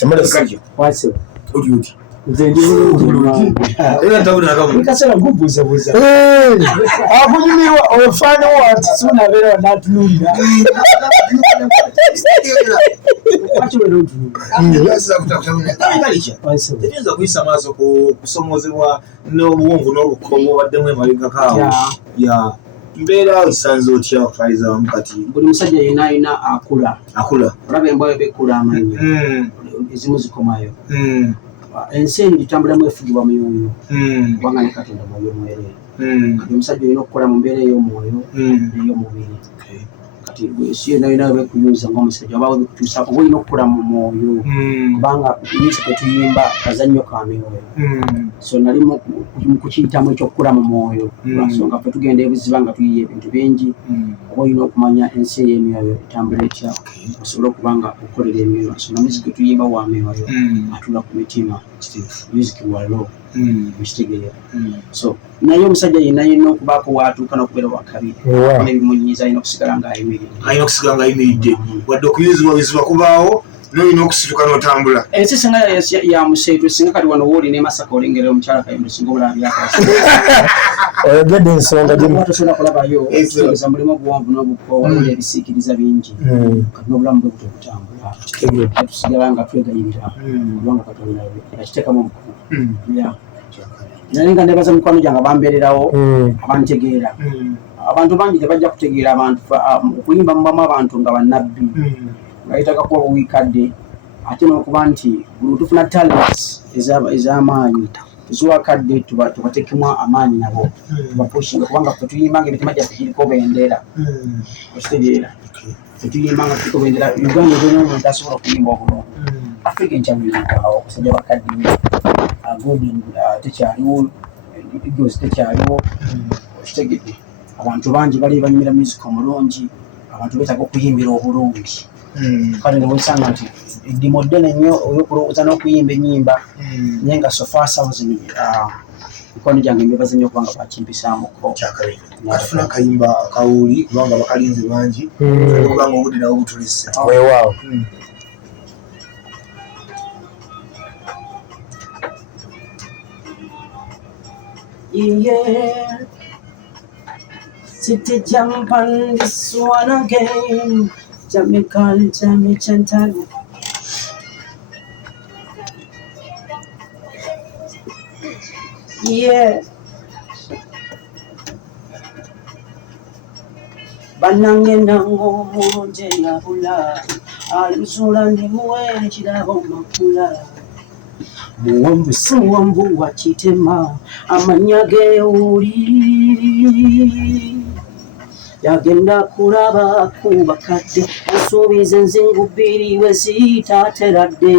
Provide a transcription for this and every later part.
Semale wase uri nze ndi era tabuna kamu kasala ngumbuza buza akunyumirwa ofano wanti suna bera natunulira kwachwero ntunulira yasa kutakutabuna kalicha tegenza kuyisa maaso kusomozebwa n'obuwonvu n'obukomo baddemu emabega kaawo ya mbeera isanze otya okutwaliza wamu kati buli musajja yenna alina akula olaba embwayo bekula amannya ezimu zikomayo ensi eno gitambulamu efugibwa muyuuyo kubanga ne Katonda mwoyo mwereere kati omusajja olina okukola mu mbeera ey'omwoyo n'ey'omubiri kati ensi yonna yonna bekuyuza ng'omusajja oba webikutuusa oba olina okukola mu mwoyo kubanga myuzi tetuyimba kazannyo ka myoyo so nali mu kukiyitamu ekyokukula mu mwoyo lwansonga fe tugenda ebuziba nga tuyiye ebintu bingi oba olina okumanya ensi ey'emyoyo etambula etya osobole okuba nga okolera emyoyo nsonga myuzi tetuyimba wa myoyo atula ku mitima music walo mukitegeera so naye omusajja yenna okubaako waatuuka n'okubeera wakabi n'ebimunyiiza alina okusigala ng'ayimiridde wadde okuyuzibwa bizibwa kubaawo n'olina okusituka n'otambula ensi singa ya museetwe singa kati wano wooli ne Masaka olengera omukyala Kayondo singa obulaba byakasi oyogedde ensonga tosobola kulabayo okutegeeza mulimu obuwanvu n'obukoowa waliwo ebisiikiriza bingi kati n'obulamu bwe butobutambula tusigala nga twegayirira kubanga Katonda yakiteekamu omukono nali nga nebaza mikwano gyange bambeererawo abantegeera abantu bangi tebajja kutegeera abantu okuyimba mubamu abantu nga bannabbi nga yitaka kuba buwiikadde ate n'okuba nti buli tufuna talents ez'amaanyi tuziwakadde tubateekemu amaanyi nabo tubapushinga kubanga fe tuyimbanga emitima gyaffe giriko bendera okitegeera fe tuyimbanga turiko bendera Uganda olina omuntu asobola okuyimba obulungi Africa enkyawulirikaawo okusajja bakaddiye Golden tekyaliwo Eagles tekyaliwo okitegedde abantu bangi bali banyumira music omulungi abantu beetaaga okuyimbira obulungi kale newesanga nti eddimu ddene nnyo olw'okulowooza n'okuyimba ennyimba naye nga sofaasa mikono gyange mbebaza nnyo kubanga bakimpisaamuko atufuna akayimba akawuuli kubanga bakalinze bangi kubanga obudde nawo butulise weewaawo Yeah, sit jump on this one again. Jamaican, Jamaican. Yeah. Banange nango mulunje ngabula. Aluzula ndi muwere kirabo makula. Muwambu suwambu wakitema amanya ge uli yagenda kulaba kubakadde ensuubize nzingu bbiri we zitateradde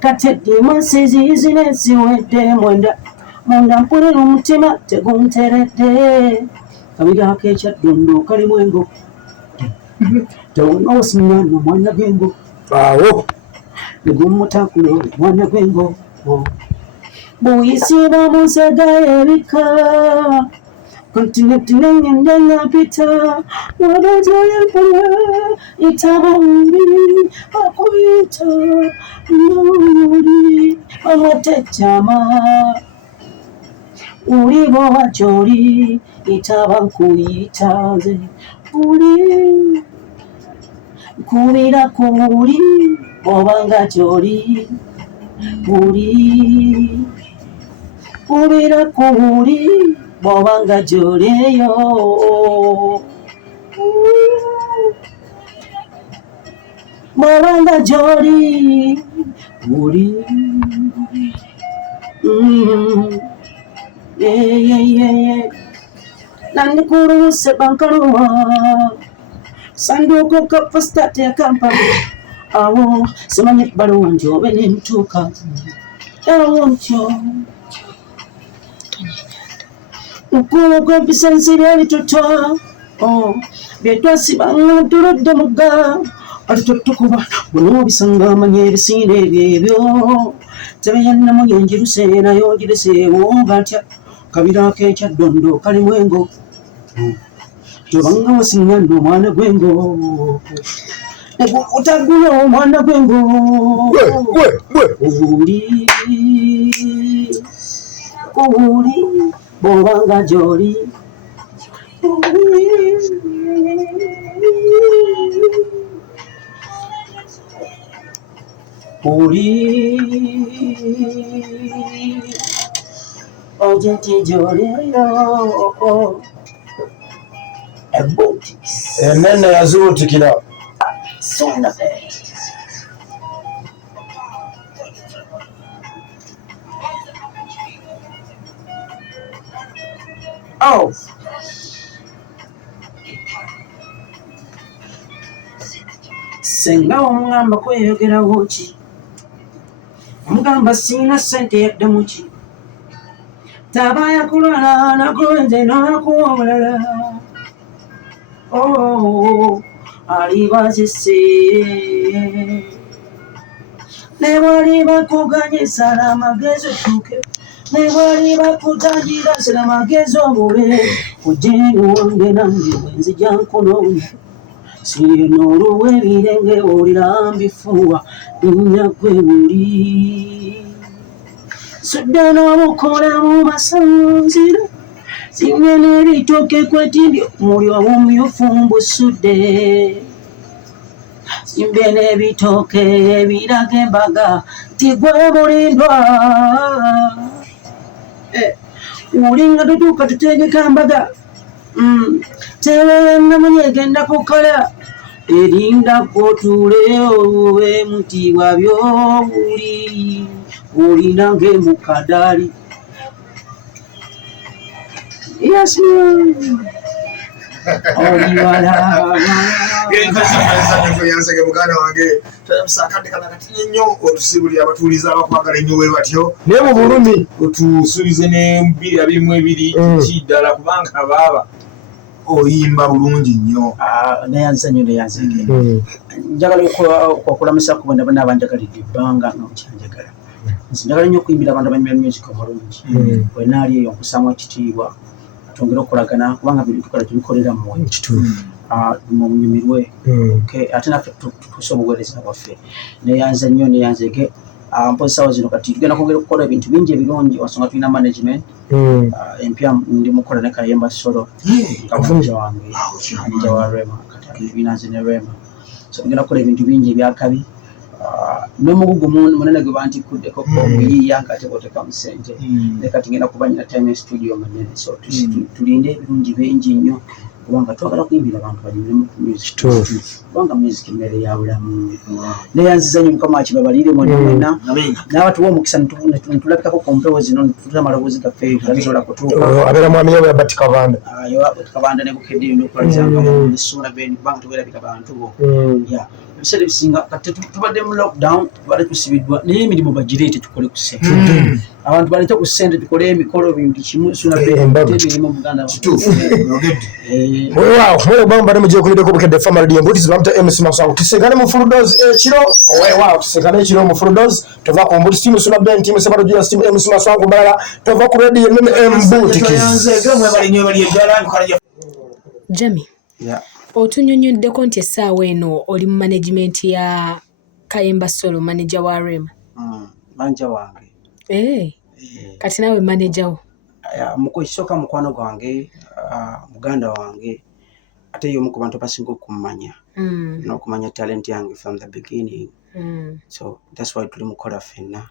kateddimu nsizizi ziwedde mwenda munda mpulira omutima tegunteredde kabirako ekyaddundu kalimu engo tewonoosimyano mwana g'engo awo negumutakulo mwana gwengo buyisiba musega ebika kontinenti nengende napita wadajoyempula itabambi akuyita noli amwetejama ulibo wajoli itaba nkuyitaze uli kubira kuli obanga joli uli kubira kuli obanga joli eyo obanga joli uli nandikuruse bankaluma sanduuko kapastate ya Kampala awo simanyi baluwa nti obe n'emituuka awo ntyo mukulu gw'ebisensi by'ebitutwa byetwasibanga tuludde mugga atutukuba bunoobisanga amanya ebisinde ebyebyo tebeyannamu yenjiruse nayo njireseewo nga ntya kabirako ekyaddondo kalimu engo tobanga wasiŋŋanno omwana gw'engo Utagula omwana gwengo uli bobanga joli uli ojeti joli enene yazuutikira sonda oh senga omugamba kweyogerawo ki omugamba sina ssente yadde muki tabaaya kulwala nakuwenze nakuwa omulala alibazise ne bwali bakuganyisa amagezi otuuke ne bwali bakutangira sira amagezi obule ojeni wange nange bwenzija nkononya sino oluwa ebirenge olira mbifuwa nnya gwe buli sudde n'obukola mu masanzira singe n'ebitooke kwetindi omuli omumyufu mbusudde simbe n'ebitooke ebiraga embaga nti gwe bulindwa ulinga tutuuka tutegeka mbaga tebeera namunye egenda kukola erinda kwotuule owe mutiibwa byobuli olina ng'emukadaali yes yansege muganda wange akadde kana katini nnyo otusibulira abatuuliza abakwagala ennyo bwe batyo naye mu bulumi otusuubize ne 222 kiddala kubanga baaba oyimba bulungi nnyo neyanza nnyo neyanzege njagala okulamusa ku bonna abanjagalidde ebbanga nokyanjagala njagala nnyo okuyimbira abantu abanyumya music omulungi wenaali eyo nkusaamu ekitiibwa twongere okulagana kubanga bitukola tubikolera mmwe munyumirwe ate naffe tutuuse obuweereza bwaffe neyanza nnyo neyanzege mpozi zino kati tugenda kwongera okukola ebintu bingi ebirungi wasonga tulina management empya ndi mukola ne Kayemba Solo nga manager wange manager wa Rema kati binanze ne Rema so tugenda kukola ebintu bingi ebyakabi n'omugugu munene gwe bantikuddeko omuyiiya nga teboteka musenje ne kati ngenda kuba nyina time studio manene so tulinde ebirungi bingi nnyo kubanga twagala kuyimbira abantu banyumiremu ku music kubanga music mmere ya bulamu neyanziza nnyo mukama akibabalire mwena n'abatuwa omukisa netulabikako ku mpewo zino netutula amaloboozi gaffe tulabisobola kutuuka abeera mwami we Bati Kabanda Kabanda ne Bukedde n'okulabizanga mu ssuula beni kubanga tubeerabika bantu bo ebiseera ebisinga kati tubadde mu lockdown tubadde tusibiddwa naye emirimu bagireete tukole ku ssente abantu balete ku ssente tukole emikolo bintu kimu ssuula emirimu Buganda weewaawo mwebanga mbadde mugyekulideko Bukedde family embuti zibamuta MC Masango tusigane mu Full ekiro weewaawo tusigane ekiro mu Full tova ku mbuti timu Suna Ben timu Sebado Junior timu MC Masango balala tova ku radio nene embuti Jami otunyonyoddeko nti essaawa eno oli mu management ya Kayemba Solo manager wa Rema manager wange kati nawe manager wo mukisooka mukwano gwange muganda wange ate y'omu ku bantu abasinga okumanya n'okumanya talent yange from the beginning so that's why tuli mukola ffenna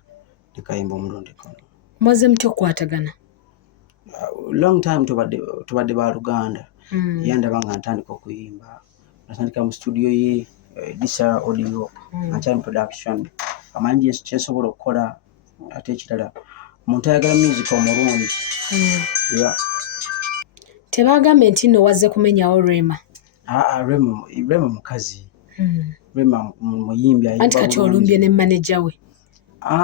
ne Kayemba omulundi kono mwaze mutya okukwatagana long time tubadde ba Luganda yandaba nga ntandika okuyimba natandika mu studio ye Disa Audio Ancham Production amanyi kyensobola okukola ate ekirala omuntu ayagala music omulungi tebagambe nti nno wazze kumenyawo Rema Rema mukazi Rema muyimbi anti kati olumbye ne manager we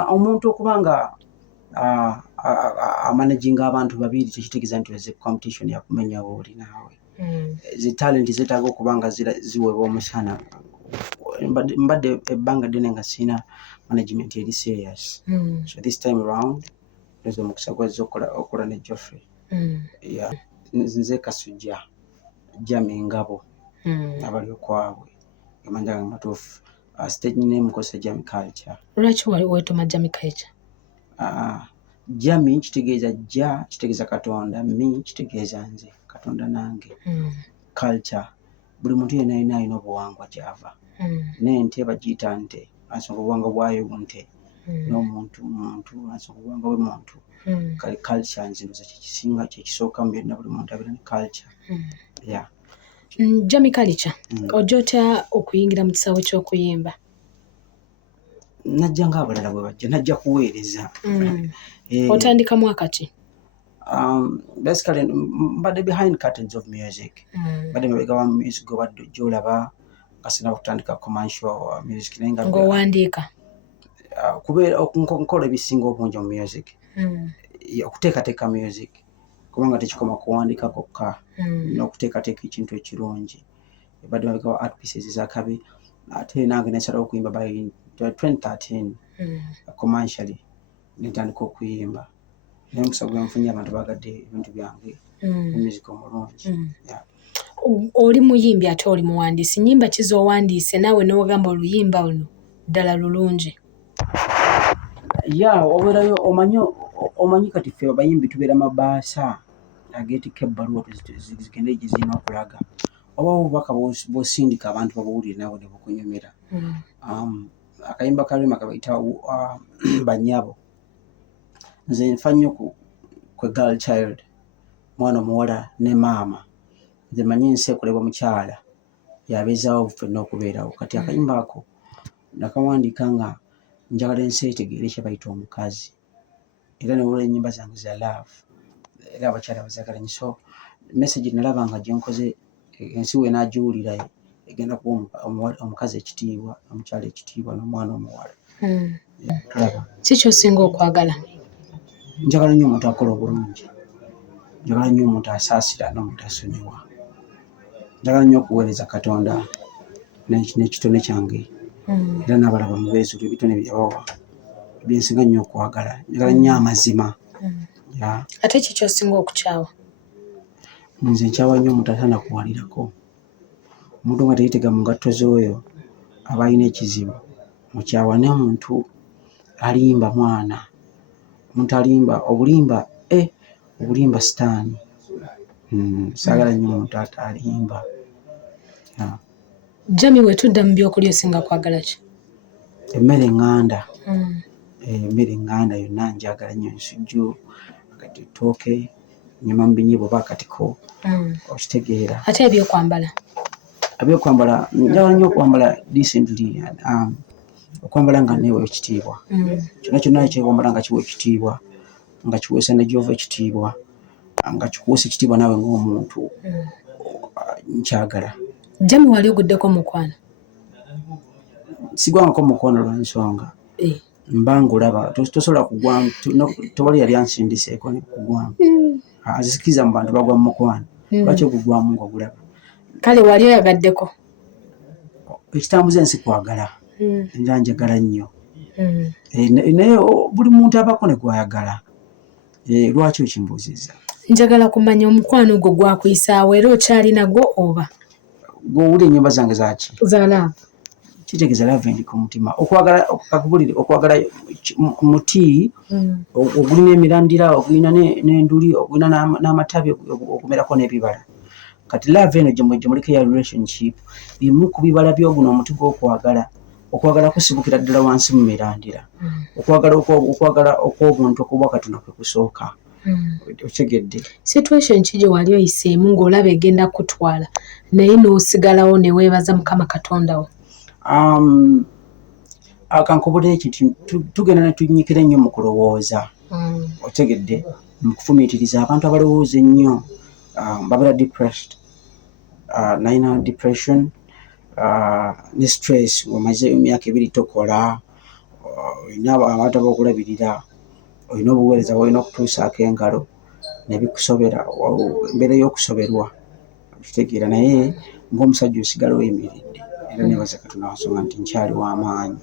omuntu okubanga amanaginga abantu babiri tekitegeeza nti weze competition yakumenyawo oli naawe zi talent zetaaga okubanga ziweebwa omusana mbadde ebbanga ddene nga sina management eri serious so this time around lezo mukisa gwazze okola ne Geoffrey nze Kasujja Jami Ngabo abali okwabwe gamanja matufu. Stage name kosa Jami Culture. Lwaki weetuma Jami Culture? Jami kitegeeza ja kitegeeza Katonda, mi kitegeeza nze Katonda nange. Culture buli muntu yenna alina obuwangwa gy'ava. N'ente bagiyita nte, asonga obuwangwa bwayo nte. N'omuntu asonga obuwangwa bw'omuntu. Kale culture nze ndoza kyekisinga kyekisooka mu byonna, buli muntu abeera ne culture. Jami Culture, ojja otya okuyingira mu kisaawe ky'okuyimba? Najja ng'abalala bwe bajja, najja kuweereza. Otandika mwaka ki? Basically mbadde behind curtains of music. Mbadde mabega wa music gy'olaba nga sinaba kutandika commercial music. Ng'owandiika? Kubeera nkola ebisinga obungi mu music. Okuteekateeka music. Kubanga tekikoma kuwandiika kokka. N'okuteekateeka ekintu ekirungi. Mbadde mabega wa art pieces ez'akabi. Ate nange nasalawo okuyimba by 2013 commercially nitandika okuyimba. Naye omukisa gwe nfunye abantu bagadde ebintu byange music omulungi. Oli muyimbi ate oli muwandiisi, nnyimba ki z'owandiise naawe n'ogamba oluyimba luno ddala lulungi? Obeerayo omanyi kati ffe abayimbi tubeera mabaasa ageetikka ebbaluwa zigende gye zirina okulaga, oba obubaka bw'osindika abantu babuwulire naawe ne bukunyumira. Akayimba kalema kabayita Banyabo. Nze nfa nnyo ku girl child, mwana omuwala ne maama. Nze manyi ensi ekolebwa mukyala yabeezaawo ffenna okubeerawo. Kati akayimba ako nakawandiika nga njagala ensi etegeere kye bayita omukazi, era ne wulira ennyimba zange za love, era abakyala bazaagala nnyo. So message nalaba nga gye nkoze ensi we naagiwulira egenda kuba omukazi ekitiibwa, omukyala ekitiibwa n'omwana omuwala. Si ky'osinga okwagala? Njagala nnyo omuntu akola obulungi, njagala nnyo omuntu asaasira n'omuntu asonyiwa, njagala nnyo okuweereza Katonda n'ekitone kyange era n'abalaba mubeezulu ebitone bye yabawa byensinga nnyo okwagala. Njagala nnyo amazima. Ate ki ky'osinga okukyawa? Nze nkyawa nnyo omuntu atanakuwalirako, omuntu nga teyeetega mu ngatto z'oyo aba alina ekizibu. Mukyawa n'omuntu alimba mwana, omuntu alimba obulimba sitaani. Saagala nnyo omuntu alimba. Jami, wetudda mu byokulya osinga kwagala ki? Emmere eŋŋanda. Emmere eŋŋanda yonna njagala nnyo, ensujju, akati ettooke, nnyama mu binyiibo oba akatiko, okitegeera. Ate ebyokwambala? Ebyokwambala njagala nnyo okwambala decently, okwambala nga neewa ekitiibwa. Kyonna kyonna ekyekwambala nga kiwa ekitiibwa, nga kiweesa ne gy'ova ekitiibwa, nga kikuweesa ekitiibwa naawe ng'omuntu, nkyagala. Jami, wali oguddeko mukwano? Sigwangako mukwano lwa nsonga mba ngulaba, tosobola kugwamu, tewali yali ansindiseeko ne kugwamu. Azikiriza mu bantu bagwa mu mukwano, lwaki okugwamu ng'ogulaba? Kale wali oyagaddeko? Ekitambuza ensi kwagala, era njagala nnyo. Naye buli muntu abako ne gwayagala. Lwaki okimbuuzizza? Njagala kumanya omukwano gwo gwakuyisaawo era okyali nagwo oba? Gw'owulira ennyimba zange zaki? Za love. Kitegeeza love ndi ku mutima. Okwagala kakubulire, okwagala muti ogulina emirandira, ogulina n'enduli, ogulina n'amatabi, okumerako n'ebibala. Kati love eno gye muliko ya relationship, bimu ku bibala by'oguno omuti gw'okwagala. Okwagala kusibukira ddala wansi mu mirandira. Okwagala okw'obuntu okubwa Katonda kwe kusooka. Otegedde. Situation ki gye wali oyiseemu ng'olaba egenda kutwala naye n'osigalawo ne weebaza Mukama Katonda wo? Akankubulira ekintu, tugenda ne tunnyikira ennyo mu kulowooza. Otegedde, mu kufumiitiriza abantu abalowooza ennyo babeera depressed. Nalina depression ne stress, omaze emyaka 2 tokola, olina abantu abakulabirira, olina obuweereza bw'olina okutuusaako engalo ne bikusobera, embeera y'okusoberwa, okitegeera. Naye ng'omusajja osigala oyimiridde era neebaza Katonda wa nsonga nti nkyali w'amaanyi.